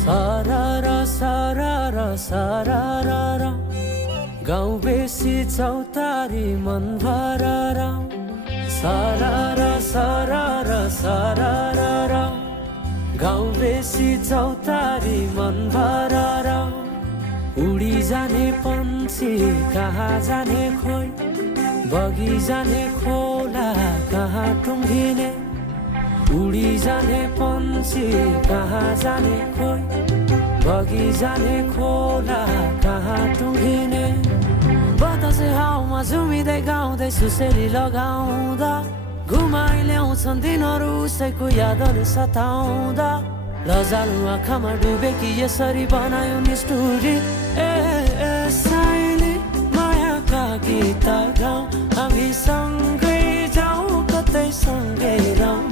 सारारा सारारा सारारा गाउँ बेसी चौतारी मन भरारा सारारा सारारा सारारा गाउँ बेसी चौतारी मन भरारा उडी जाने पन्छी कहाँ जाने खोइ बगी जाने खोला कहाँ टुङ्गिने उडी जाने पन्छी कहाँ जाने खोइ बगी जाने खोला कहाँ टुङ्गिने बतासे हाउमा झुमिँदै गाउँदै सुसेली लगाउँदा घुमाइ ल्याउँछन् दिनहरू उसैको यादहरू सताउँदा लजालु आँखामा डुबेकी यसरी बनायो निष्ठुरी साइली मायाका गीत गाउँ हामी सँगै जाउँ कतै सँगै रहौँ